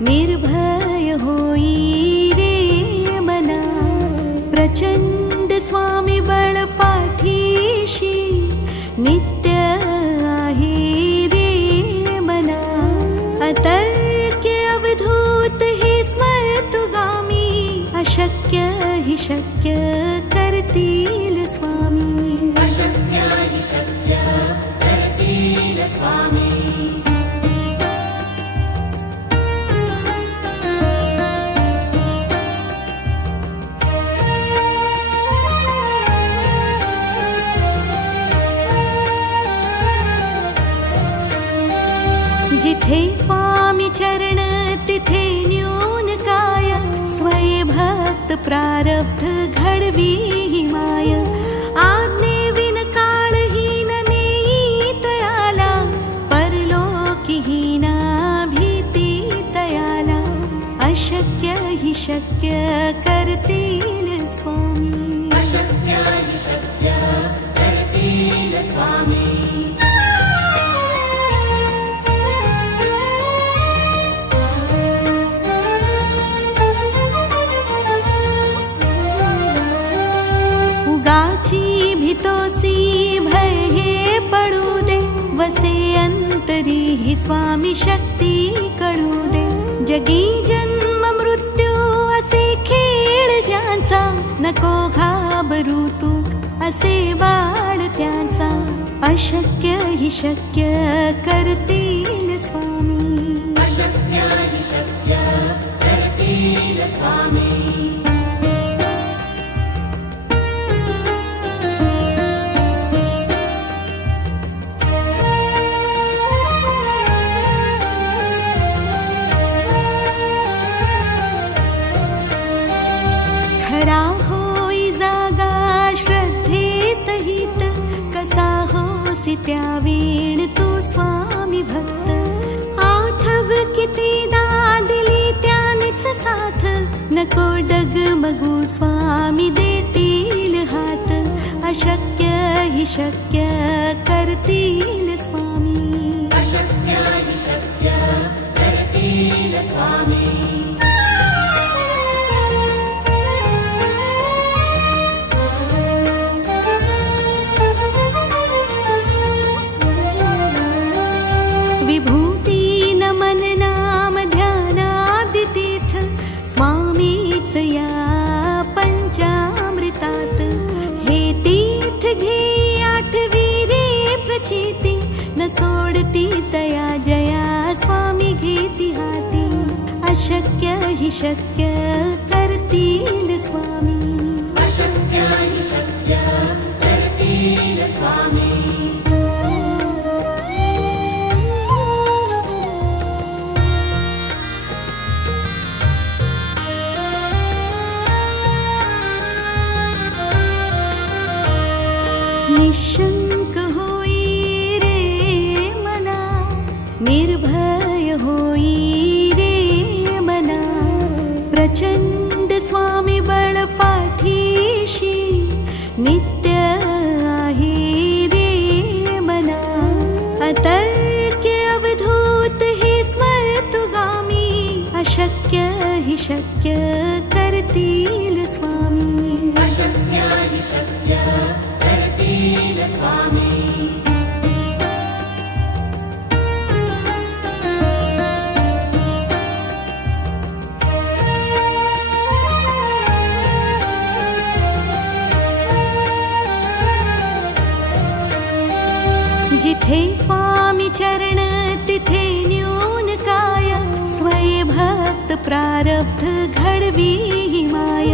निर्भय होई रे मना, प्रचंड स्वामी बळ पाठीशी नित्य आहे रे मना। अतर्क्य अवधूत हे स्मर्तुगामी, अशक्य हि शक्य करतील स्वामी। अशक्य हि शक्य करतील स्वामी। जिथे स्वामी चरण तिथे न्यून काय, स्वये भक्त प्रारब्ध घडवी ही माय। आज्ञेविन काळहीन नेई तयाला, परलोकीहीना भीती तयाला। अशक्य हि शक्य करतील स्वामी। अशक्य हि शक्य करतील स्वामी। भीतोसी भय हे पडू दे, वसे अंतरी ही स्वामी शक्ती कळू दे। जगी जन्म मृत्यू असे खेळ ज्यांचा, नको घाबरू तू असे बाळ त्यांचा। अशक्य हि शक्य करतील स्वामी। अशक्य हि शक्य करतील स्वामी। खरा होई जागा श्रद्धे सहित, कसा होसी त्यावीण तू स्वामी भक्त। आठव कितीदा दिली त्यानेच साथ, नको डगमगू स्वामी देतील हात। अशक्य हि शक्य करतील स्वामी। अशक्य हि शक्य करतील स्वामी। विभूती नमन नाम ध्यानादितीर्थ, स्वामीच या पंचामृतात। हे तीर्थ घे आठवी रे प्रचिती, न सोडती तया जया स्वामी घेती हाती। अशक्य हि शक्य करतील स्वामी। अशक्य हि शक्य करतील स्वामी। निशंक होई रे मना, निर्भय होई रे मना। प्रचंड स्वामी बळ पाठीशी नित्य आहे रे मना। अतर्क्य अवधूत हे स्मर्तुगामी, अशक्य हि शक्य करतील स्वामी। अशक्य हि शक्य करतील स्वामी। जिथे स्वामी चरण तिथे न्यून काय, स्वये भक्त प्रारब्ध घडवी ही माय।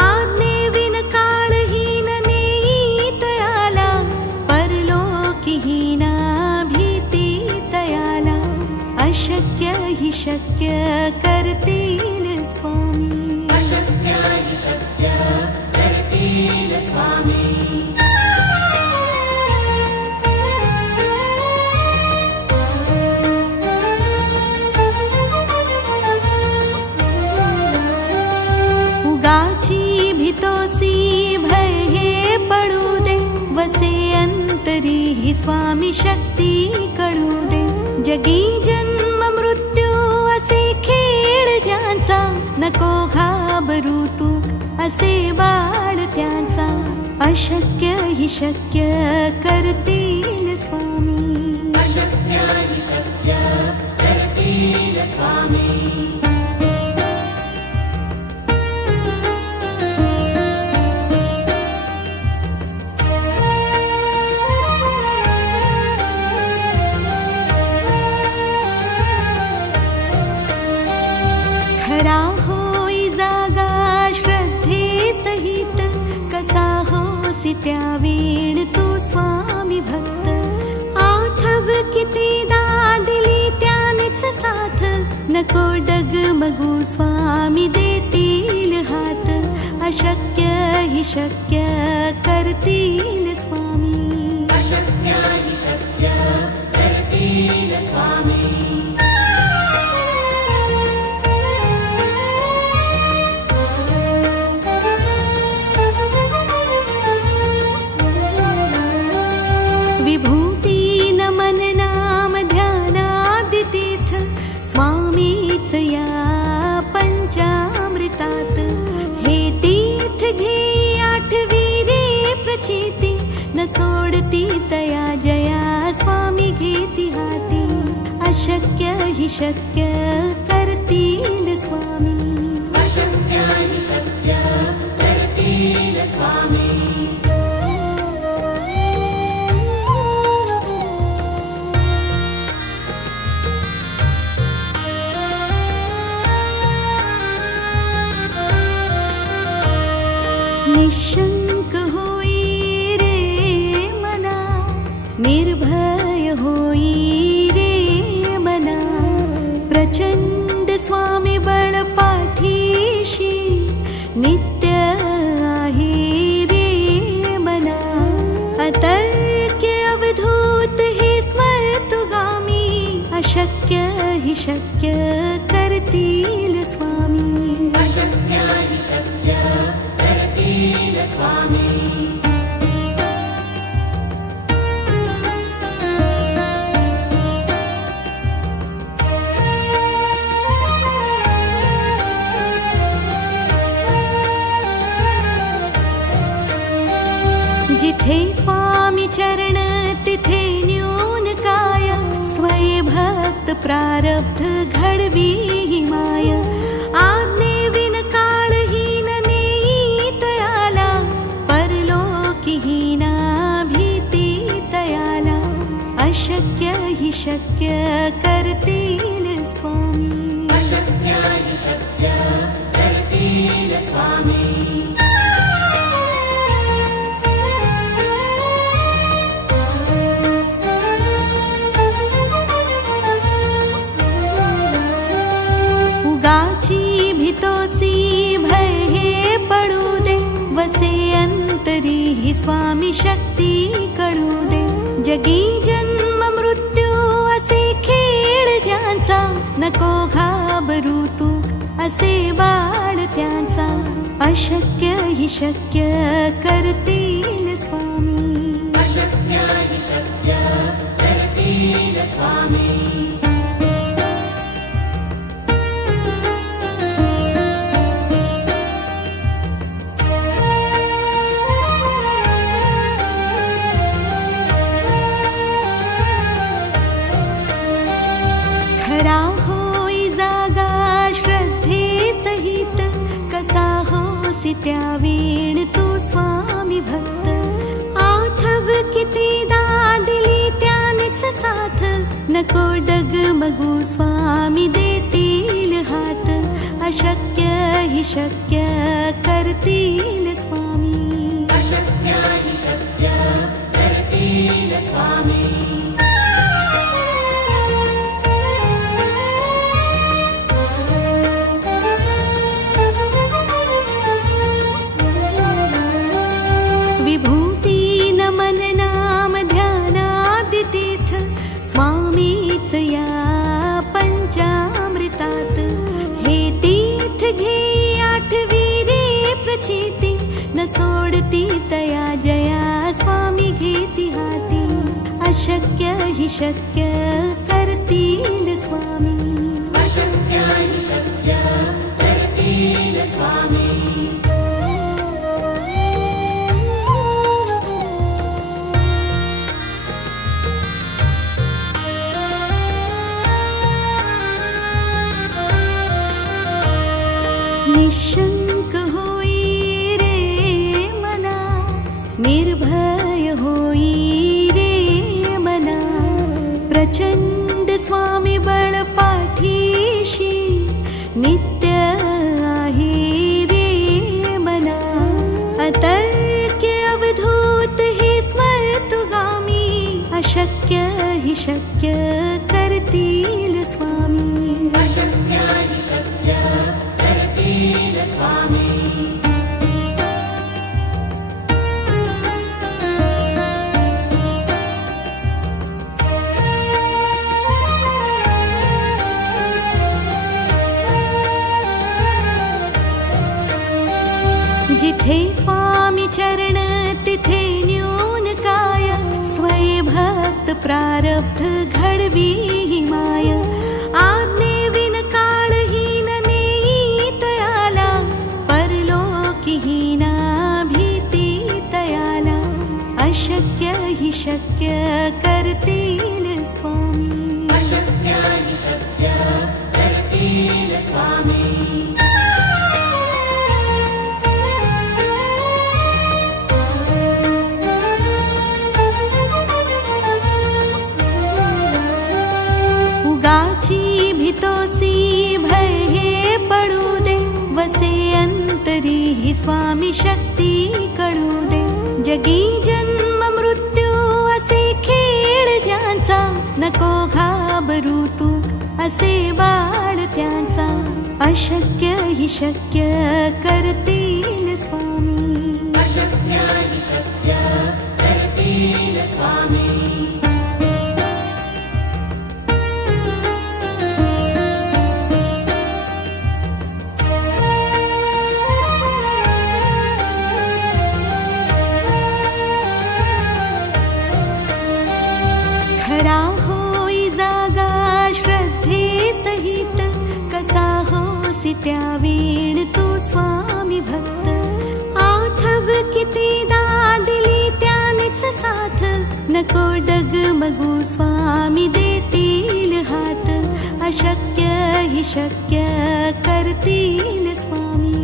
आज्ञेविन काळहीन नेई तयाला, परलोकीहीना भीती तयाला। अशक्य हि शक्य करतील स्वामी। अशक्य हि शक्य करतील स्वामी। भीतोसी भय हे पडू दे, वसे अंतरी ही स्वामी शक्ती कळू दे। जगी जन्म मृत्यू असे खेळ नको घाबरू तू असे बाळ त्यांचा अशक्य हि शक्य करतील स्वामी अशक्य हि शक्य करतील स्वामी खरा होई जागा श्रद्धे सहित कसा होसी त्या वीण तू स्वामी भक्त आठव किती दिली त्यानेच साथ नको डगमगू स्वामी देतील हात अशक्य हि शक्य करतील स्वामी अशक्य हि शक्य करतील स्वामी विभूती नमन नाम ध्यानादितीर्थ स्वामीच या पंचामृतात हे तीर्थ घे आठवी रे प्रचिती न सोडती तया जया स्वामी घेती हाती अशक्य हि शक्य करतील स्वामी अशक्य हि शक्य करतील स्वामी निशंक होई रे मना निर्भय होई रे मना प्रचंड स्वामी बळ पाठीशी नित्य आहे रे मना अतर्क्य अवधूत हे स्मर्तुगामी अशक्य हि शक्य करतील स्वामी अशक्य हि शक्य करतील स्वामी जिथे स्वामी चरण तिथे न्यून काय स्वये भक्त प्रारब्ध घडवी हि माय आज्ञे विन काळहीन नेई तयाला परलोकीहीना भीती तयाला अशक्य हि शक्य करतील स्वामी अशक्य हि शक्य करतील स्वामी उगाची भितोसी भय हे पडू दे वसे अंतरी ही स्वामी शक्ती कळू दे जगी जन्म मृत्यू असे खेळ ज्यांचा नको घाबरू तू असे बाळ त्यांचा अशक्य हि शक्य करतील स्वामी अशक्य हि शक्य करतील स्वामी खरा होई जागा श्रद्धे सहित कसा होसी त्या वीण तू स्वामी भक्त आठव किती दिली त्यानेच साथ नको डगमगू स्वामी देतील हात अशक्य हि शक्य करतील स्वामी अशक्य हि शक्य करतील स्वामी विभूती नमन नाम ध्यानादितीर्थ स्वामीच या पंचामृतात हे तीर्थ घे आठवी रे प्रचिती न सोडती तया जया स्वामी घेती हाती अशक्य हि शक्य करतील स्वामी अशक्य हि शक्य करतील निशंक होई रे मना, निर्भय होई रे मना, प्रचंड स्वामी बळ पाठीशी नित्य आहे रे मना. अतर्क्य अवधूत हे स्मर्तुगामी, अशक्य हि शक्य करतील स्वामी. अशक्य हि शक्य करतील स्वामी. जिथे स्वामी चरण तिथे न्यून काय, स्वये भक्त प्रारब्ध घडवी हि माय. आज्ञेविन काळहीन नेई तयाला, परलोकीहीना भीती तयाला. अशक्य हि शक्य करतील स्वामी. अशक्य हि शक्य करतील स्वामी. भीतोसी भय हे पडू दे, वसे अंतरी ही स्वामी शक्ती कळू दे. जगी जन्म मृत्यू असे खेळ ज्यांचा, नको घाबरू तू असे बाळ त्यांचा. अशक्य हि शक्य करतील स्वामी. अशक्य हि शक्य करतील स्वामी. खरा होई जागा श्रद्धे सहित, कसा होसी त्यावीण तू स्वामी भक्त. आठव कितीदा दिली त्यानेच साथ, नको डगमगू स्वामी देतील हात. अशक्य हि शक्य करतील स्वामी.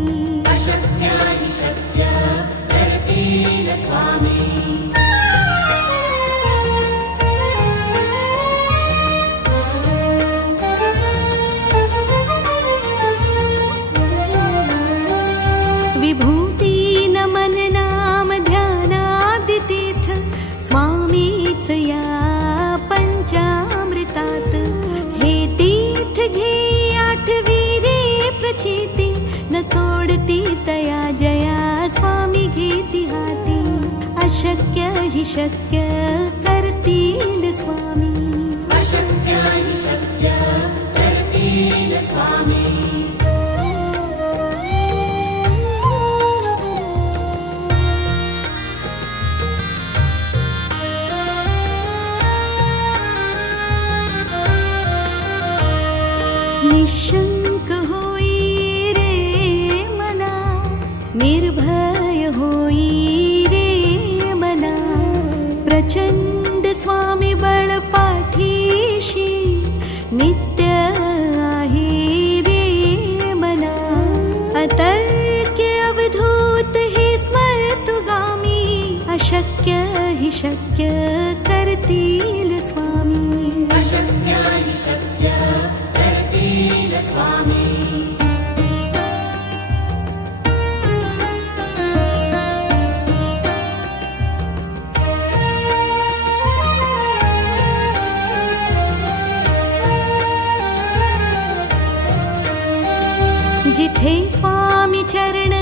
अशक्य हि शक्य करतील स्वामी. विभूती नमन नाम ध्यानादितीर्थ, स्वामीच या पंचामृतात. हे तीर्थ घे आठवी रे प्रचिती, न सोडती तया जया स्वामी घेती हाती. अशक्य हि शक्य करतील स्वामी. अशक्य हि शक्य करतील स्वामी. निशंक होई रे मना, निर्भय होई रे मना, प्रचंड स्वामी बळ पाठीशी नित्य आहे रे मना. अतर्क्य अवधूत हे स्मर्तुगामी, अशक्य हि शक्य करतील स्वामी. अशक्य हि शक्य करतील स्वामी. जिथे स्वामी चरण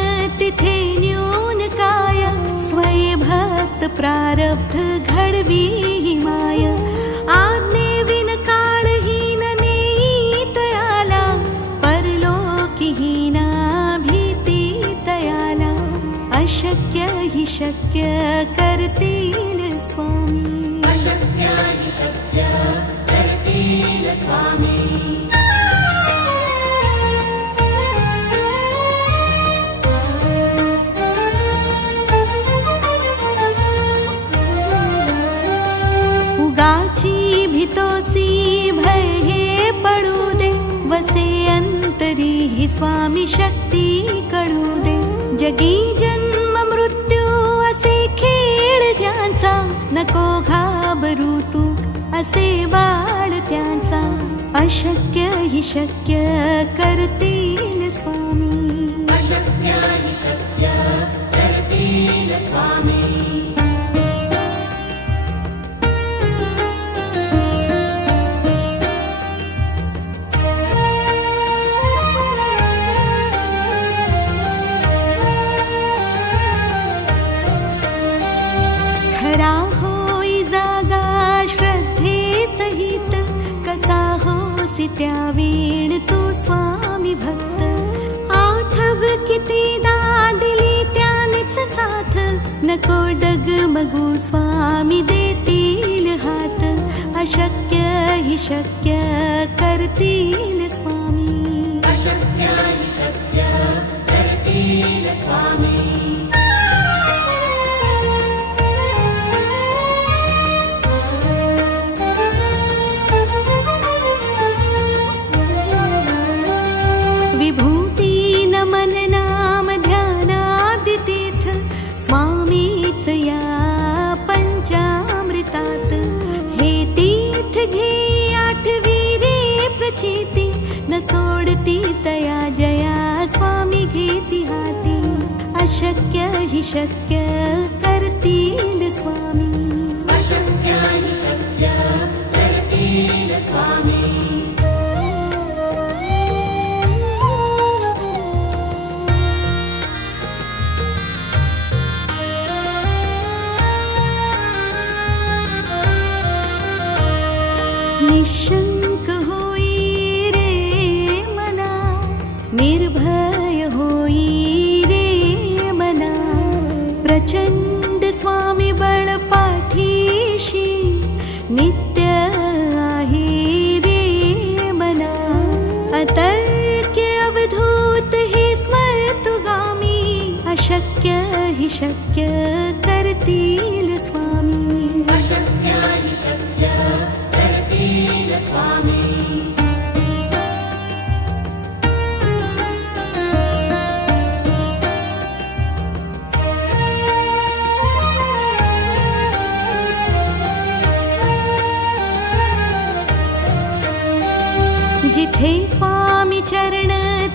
तिथे न्यून काय, स्वये भक्त प्रारब्ध घडवी हि माय. आज्ञेविन काळहीन नेई तयाला, परलोकीहीना भीती तयाला. अशक्य हि शक्य करतील स्वामी. अशक्य हि शक्य करतील स्वामी. उगा स्वामी शक्ती कळू दे. जगी जन्म मृत्यू असे खेळ ज्यांचा, नको घाबरू तू असे बाळ त्यांचा. अशक्य हि शक्य करतील स्वामी. अशक्य हि शक्य करतील स्वामी. खरा होई जागा श्रद्धे सहित, कसा होसी त्या वीण तू स्वामी भक्त. आठव कितीदा दिली त्यानेच साथ, नको डगमगू स्वामी देतील हात. अशक्य हि शक्य करतील स्वामी. अशक्य हि शक्य करतील स्वामी. विभूती नमन नाम ध्यानादितीर्थ, स्वामीच या पंचामृतात. हे तीर्थ घे आठवी रे प्रचिती, न सोडती तया जया स्वामी घेती हाती. अशक्य हि शक्य करतील स्वामी. अशक्य हि शक्य करतील स्वामी. निशंक होई रे मना, निर्भय होई रे मना. प्रचंड स्वामी बळ पाठीशी, नित्य आहे रे मना. अतर्क्य अवधूत हे स्मर्तुगामी. अशक्य हि शक्य करतील स्वामी. अशक्य हि शक्य करतील स्वामी. जिथे स्वामी चरण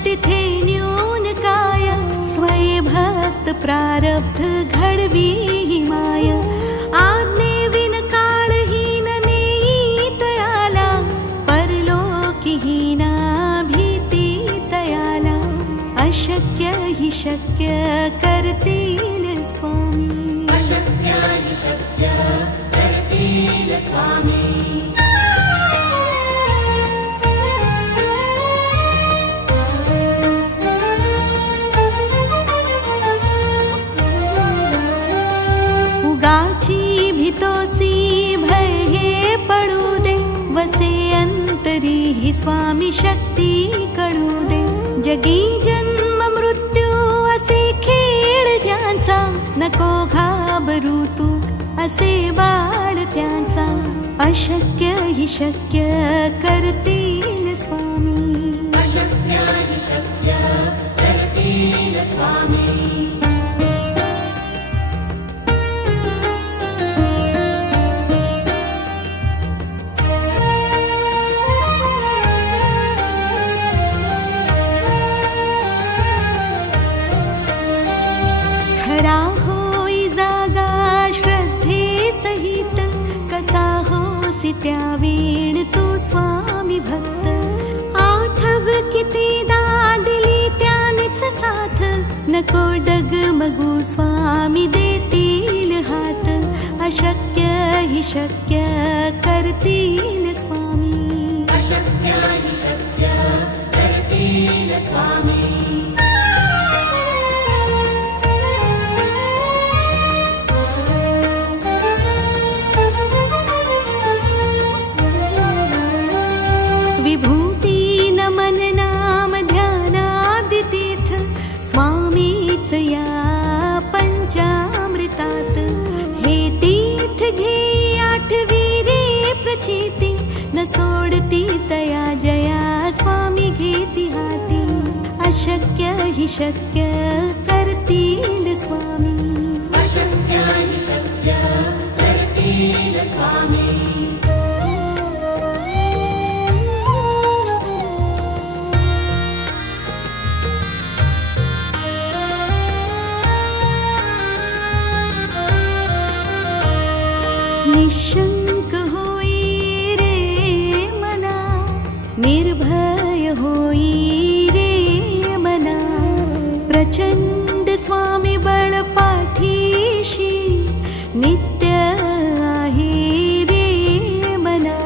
तिथे न्यून काय. स्वये भक्त प्रारब्ध घडवी हि माय. आज्ञेविन काळहीन नेई तयाला, परलोकीहीना भीती तयाला. अशक्य हि शक्य करतील स्वामी. अशक्य हि शक्य करतील स्वामी. उगाची भितोसी भय हे पडू दे. वसे अंतरी हि स्वामी शक्ती कळू दे. जगी जन्म मृत्यू असे खेळ ज्यांचा, नको घाबरू तू असे बाळ त्यांचा. अशक्य हि शक्य करतील स्वामी. अशक्य हि शक्य करतील स्वामी. खरा होई जागा श्रद्धे सहित, कसा होसी त्या वीण तू स्वामी भक्त. आठव कितीदा दिली त्यानेच साथ, नको डगमगू स्वामी देतील हात. अशक्य हि शक्य करतील स्वामी. अशक्य हि शक्य करतील स्वामी. विभूती नमन नाम ध्यानादितीर्थ, स्वामीच या पंचामृतात. हे तीर्थ घे आठवी रे प्रचिती, न सोडती तया जया स्वामी घेती हाती. हि शक्य करतील स्वामी. अशक्य हि शक्य करतील स्वामी. निशंक होई रे मना, निर्भय होई रे मना. प्रचंड स्वामी बळ पाठीशी नित्य आहे रे मना.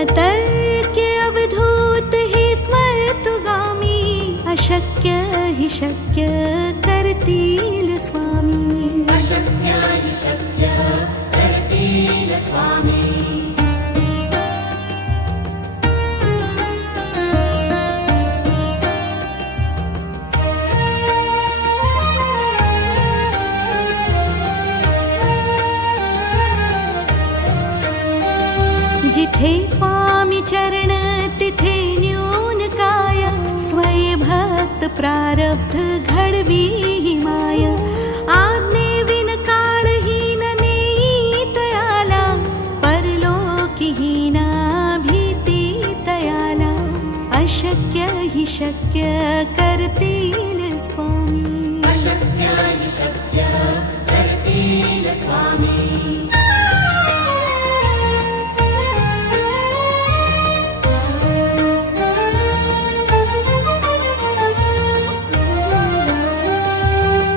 अतर्क्य अवधूत हे स्मर्तुगामी, अशक्य हि शक्य करतील स्वामी. अशक्य हि शक्य करतील स्वामी. जिथे स्वामी चरण तिथे न्यून काय, स्वय भक्त प्रारब्ध घडवी हि माय. आज्ञे विन काळहीन नेई तयाला, परलोकीहीना भीती तयाला. अशक्य हि शक्य करतील स्वामी. अशक्य हि शक्य करतील स्वामी.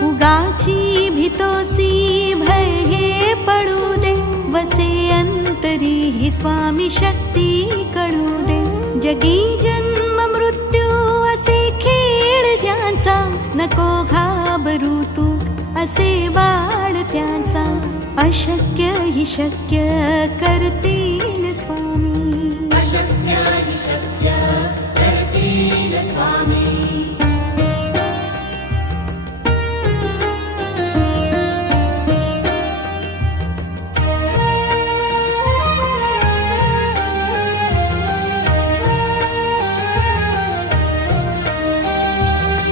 उगाची भीतोसी भय हे पडू दे, वसे अंतरी ही स्वामी शक्ती कळू दे. जगी जन्म मृत्यू असे खेळ ज्यांचा, नको घाबरू तू असे बाळ त्यांचा. अशक्य हि शक्य करतील स्वामी. अशक्य हि शक्य करतील स्वामी.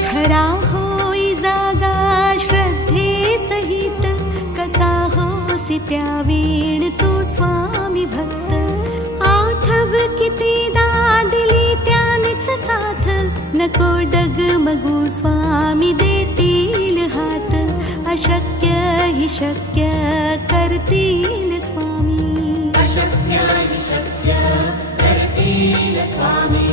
खरा होई जागा श्रद्धे सहित, कसा होसी त्या वीण तू स्वामी भक्त. आठव कितीदा दिली त्यानेच साथ, नको डगमगू स्वामी देतील हात. अशक्य हि शक्य करतील स्वामी. अशक्य हि शक्य करतील स्वामी.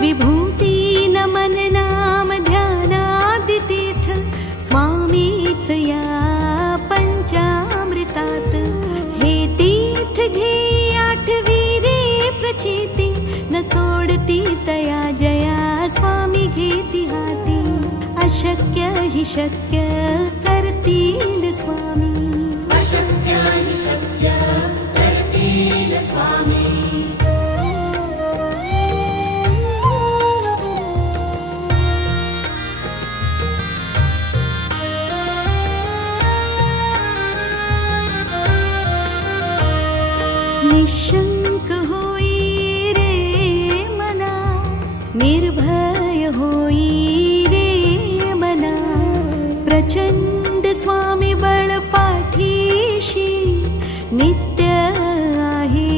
विभूती नमन नाम ध्यानादितीर्थ, स्वामीच या पंचामृतात. हे तीर्थ घे आठवी रे प्रचिती, न सोडती तया जया स्वामी घेती हाती. अशक्य हि शक्य करतील स्वामी. अशक्य हि शक्य करतील स्वामी. निशंक होई रे मना, निर्भय होई रे मना. प्रचंड स्वामी बळ पाठीशी नित्य आहे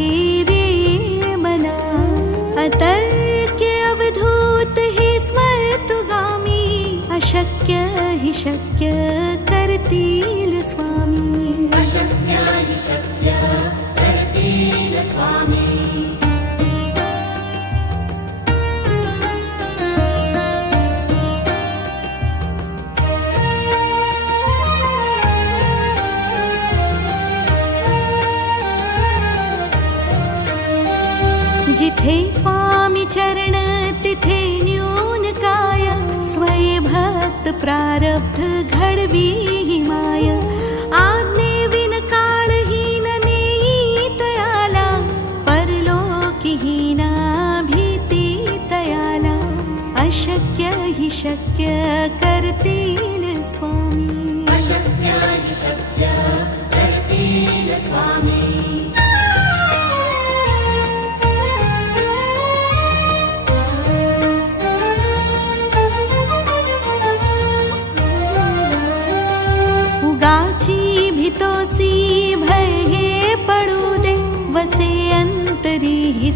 रे मना. अतर्क्य अवधूत हे स्मर्तुगामी, अशक्य हि शक्य करतील स्वामी. अशक्य हि शक्य करतील स्वामी. जिथे स्वामी चरण तिथे न्यून काय, स्वय भक्त प्रारब्ध घडवी हि माय. आज्ञे विन काळहीन नेई तयाला, परलोकीहीना भीती तयाला. अशक्य शक्य करतील स्वामी. अशक्य हि शक्य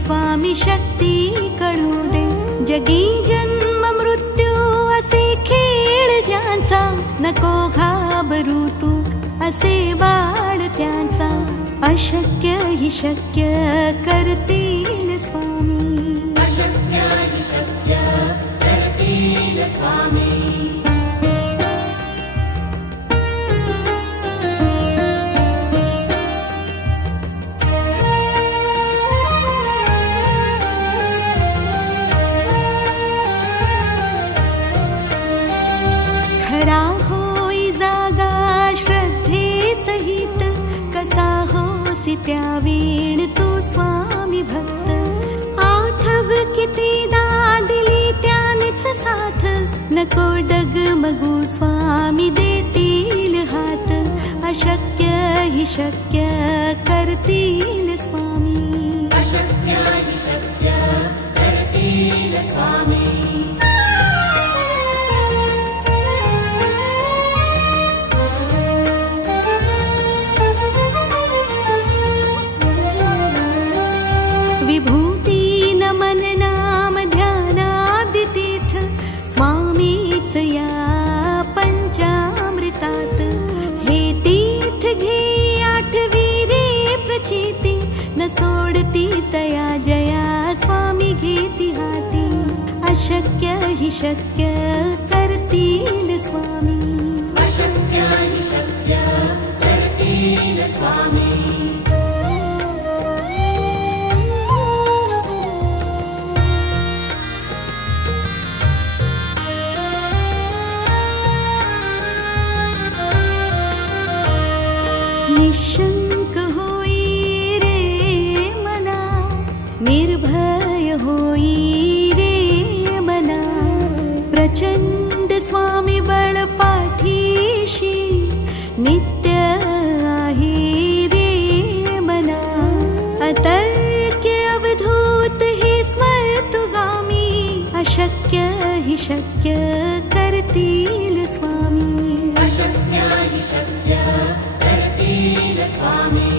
स्वामी शक्ती कळू दे. जगी जन्म मृत्यू असे खेळ ज्यांचा, नको घाबरू तू असे बाळ त्यांचा. अशक्य हि शक्य करतील स्वामी. अशक्य हि शक्य करतील स्वामी. खरा होई जागा श्रद्धे सहित, कसा होसी त्या वीण तू स्वामी भक्त. आठव कितीदा दिली त्यानेच साथ, नको डगमगू स्वामी देतील हात. अशक्य हि शक्य करतील स्वामी. अशक्य हि शक्य करतील स्वामी. विभूती नमन नाम ध्यानादितीर्थ, स्वामीच या पंचामृतात. हे तीर्थ घे आठवी रे प्रचिती, न सोडती तया जया स्वामी घेती हाती. अशक्य हि शक्य करतील स्वामी. अशक्य हि शक्य करतील स्वामी. निशंक होई रे मना, निर्भय होई रे मना. प्रचंड स्वामी बळ पाठीशी, नित्य आहे रे मना. अतर्क्य अवधूत हे स्मर्तुगामी. अशक्य हि शक्य करतील स्वामी. अशक्य हि शक्य करतील स्वामी.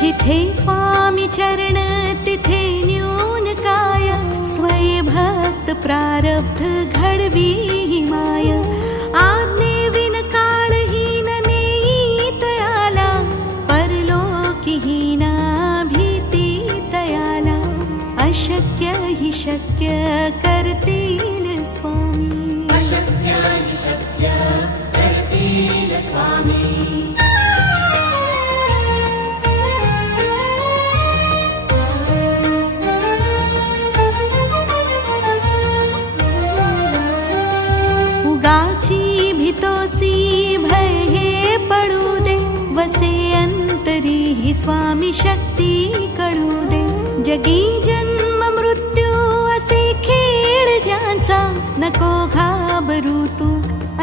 जिथे स्वामी चरण तिथे न्यून काय. स्वये भक्त प्रारब्ध घडवी हि माय. आज्ञेविन काळहीन नेई तयाला, परलोकीहीना भीती तयाला. अशक्य हि शक्य करतील स्वामी. अशक्य हि शक्य करतील स्वामी. उगाची भितोसी भय हे पडू दे. वसे अंतरी हि स्वामी शक्ती कळू दे. जगी जन्म मृत्यू असे खेळ ज्यांचा, नको घाबरू तू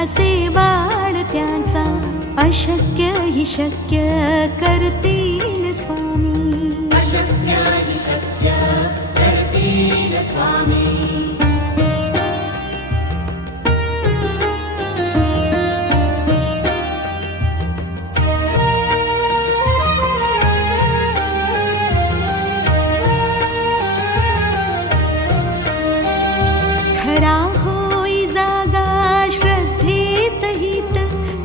असे बाळ त्यांचा. अशक्य हि शक्य करतील स्वामी. अशक्य हि शक्य करतील स्वामी. खरा होई जागा श्रद्धे सहित,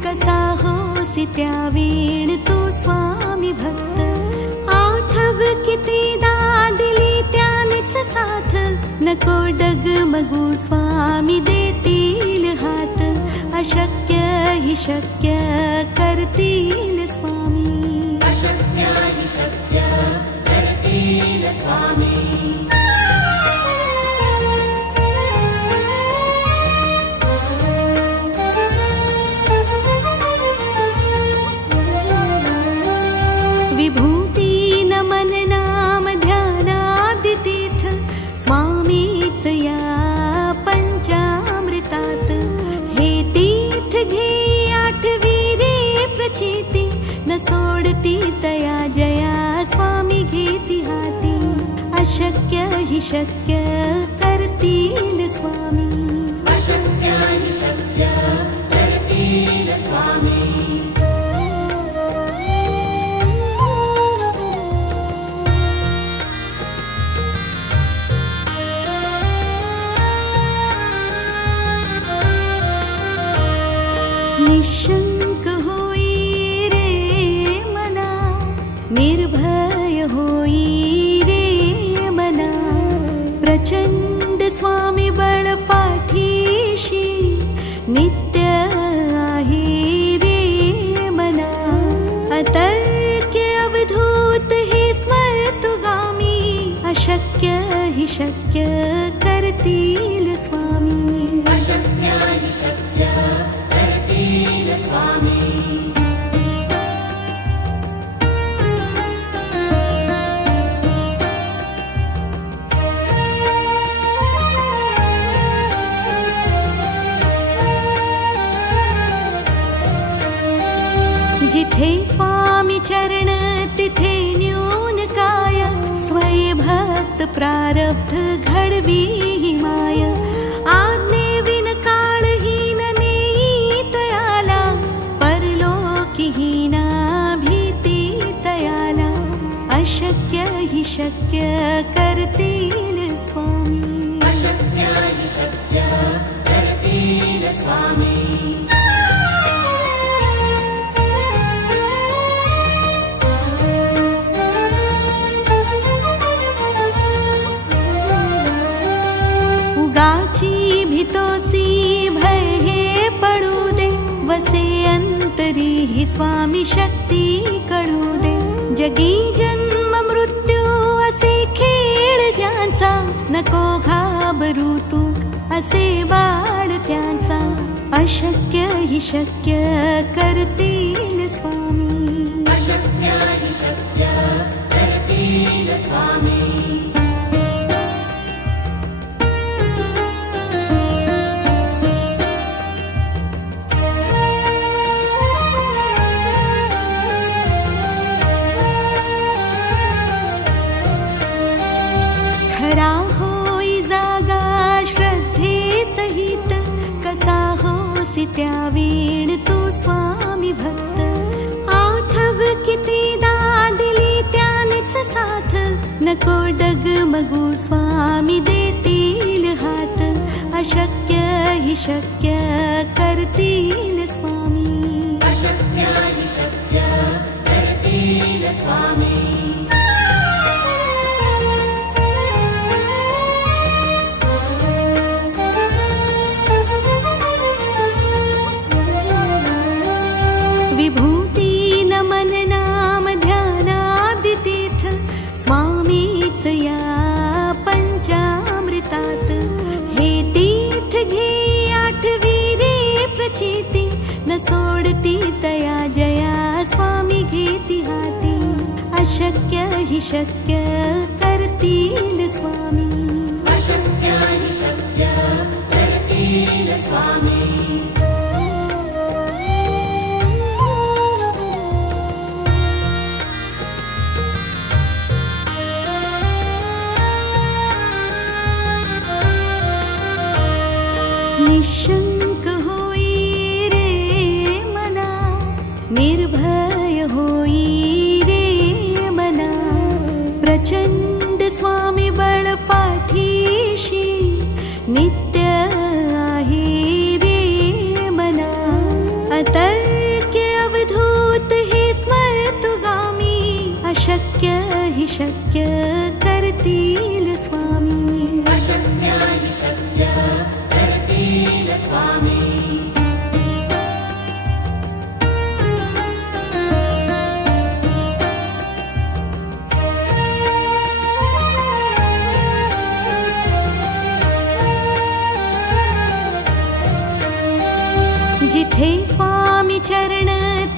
कसा होसी त्या वीण तू स्वामी भक्त. आठव कितीदा दिली त्यानेच साथ, नको डगमगू स्वामी देतील हात. अशक्य हि शक्य करतील स्वामी. अशक्य हि शक्य करतील स्वामी. विभूती नमन नाम ध्यानादितीर्थ, स्वामीच या पंचामृतात. हे तीर्थ घे आठवी रे प्रचिती, न सोडती तया जया स्वामी घेती हाती. शक्य करतील स्वामी. अशक्य हि शक्य करतील स्वामी. निशंक होई रे मना, निर्भय होई रे मना. प्रचंड स्वामी बळ पाठीशी नित्य आहे रे मना. अतर्क्य अवधूत हे स्मर्तुगामी. अशक्य हि शक्य करतील स्वामी. अशक्य हि शक्य करतील स्वामी. जिथे स्वामी चरण तिथे न्यून काय. स्वय भक्त प्रारब्ध घडवी ही माय. आज्ञेविन काळहीन नेई तयाला. परलोकीहीना भीती तयाला. अशक्य हि शक्य करतील स्वामी. अशक्य हि शक्य करतील स्वामी. उगाची भितोसी भय हे पडू दे. वसे अंतरी ही स्वामी शक्ती कळू दे. जगी जन्म मृत्यू असे खेळ ज्यांचा. नको घाबरू तू असे बाळ त्यांचा. अशक्य हि शक्य करतील स्वामी. अशक्य हि शक्य करतील स्वामी. खरा होई जागा श्रद्धे सहित. कसा होसी त्या वीण तू स्वामी भक्त. आठव कितीदा दिली त्यानेच साथ. नको डगमगू स्वामी देतील हात. अशक्य हि शक्य करतील स्वामी. अशक्य हि शक्य करतील स्वामी. विभूती नमन नाम ध्यानादितीर्थ. स्वामीच या पंचामृतात. हे तीर्थ घे आठवी रे प्रचिती. न सोडती तया जया स्वामी घेती हाती. अशक्य हि शक्य करतील स्वामी. अशक्य हि शक्य करतील स्वामी. निशंक होई रे मना, निर्भय होई रे मना. प्रचंड स्वामी बळ पाठीशी नित्य आहे रे मना. अतर्क्य अवधूत हे स्मर्तुगामी. अशक्य हि शक्य करतील स्वामी. अशक्य हि शक्य करतील स्वामी. जिथे स्वामी चरण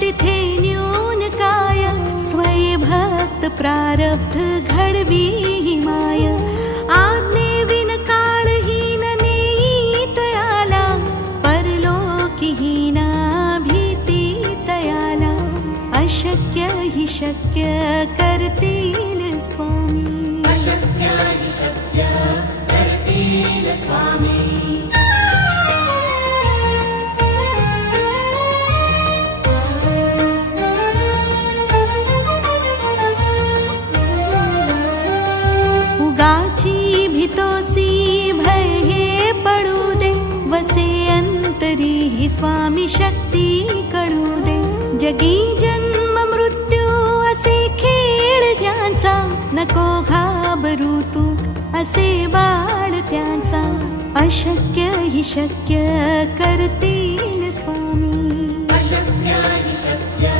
तिथे न्यून काय. स्वय भक्त प्रारब्ध घडवी ही माय. आज्ञेविन काळहीन नेई तयाला. परलोकीहीना भीती तयाला. अशक्य हि शक्य करतील स्वामी. अशक्या हि शक्य करतील स्वामी उगाची भितोसी भय हे पडू दे वसे अंतरी ही स्वामी शक्ती कळू दे जगी जन्म मृत्यू असे खेळ ज्यांचा नको घाबरू तू असे बाळ त्यांचा अशक्य हि शक्य करतील स्वामी अशक्या हि शक्य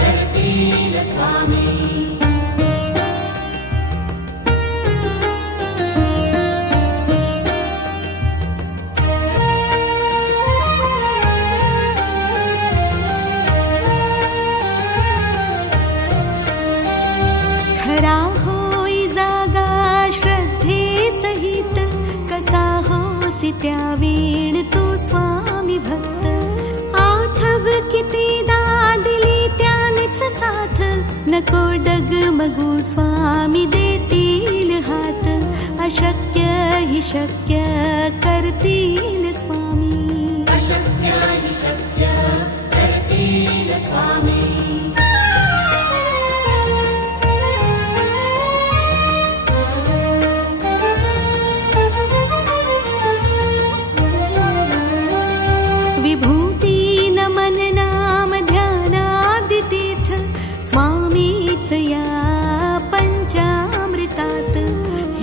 करतील स्वामी खरा होई जागा श्रद्धे सहित कसा होसी त्या वीण तू स्वामी भक्त आठव कितीदा दिली त्यानेच साथ नको डगमगू स्वामी देतील हात अशक्य हि शक्य करतील स्वामी अशक्या हि शक्य करतील स्वामी विभूती नमन नाम ध्यानादितीर्थ स्वामीच या पंचामृतात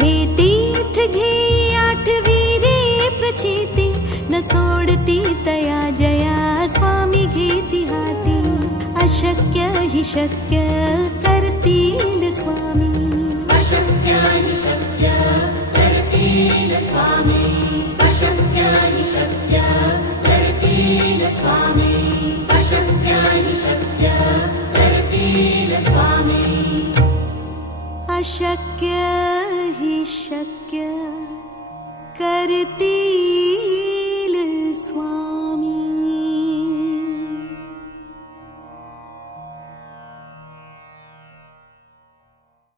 हे तीर्थ घे आठवी रे प्रचिती न सोडती तया जया स्वामी घेती हाती अशक्य हि शक्य करतील स्वामी अशक्या हि शक्य करतील स्वामी अशक्या हि शक्य करतील स्वामी अशक्या हि शक्य करतील स्वामी अशक्य हि शक्य करतील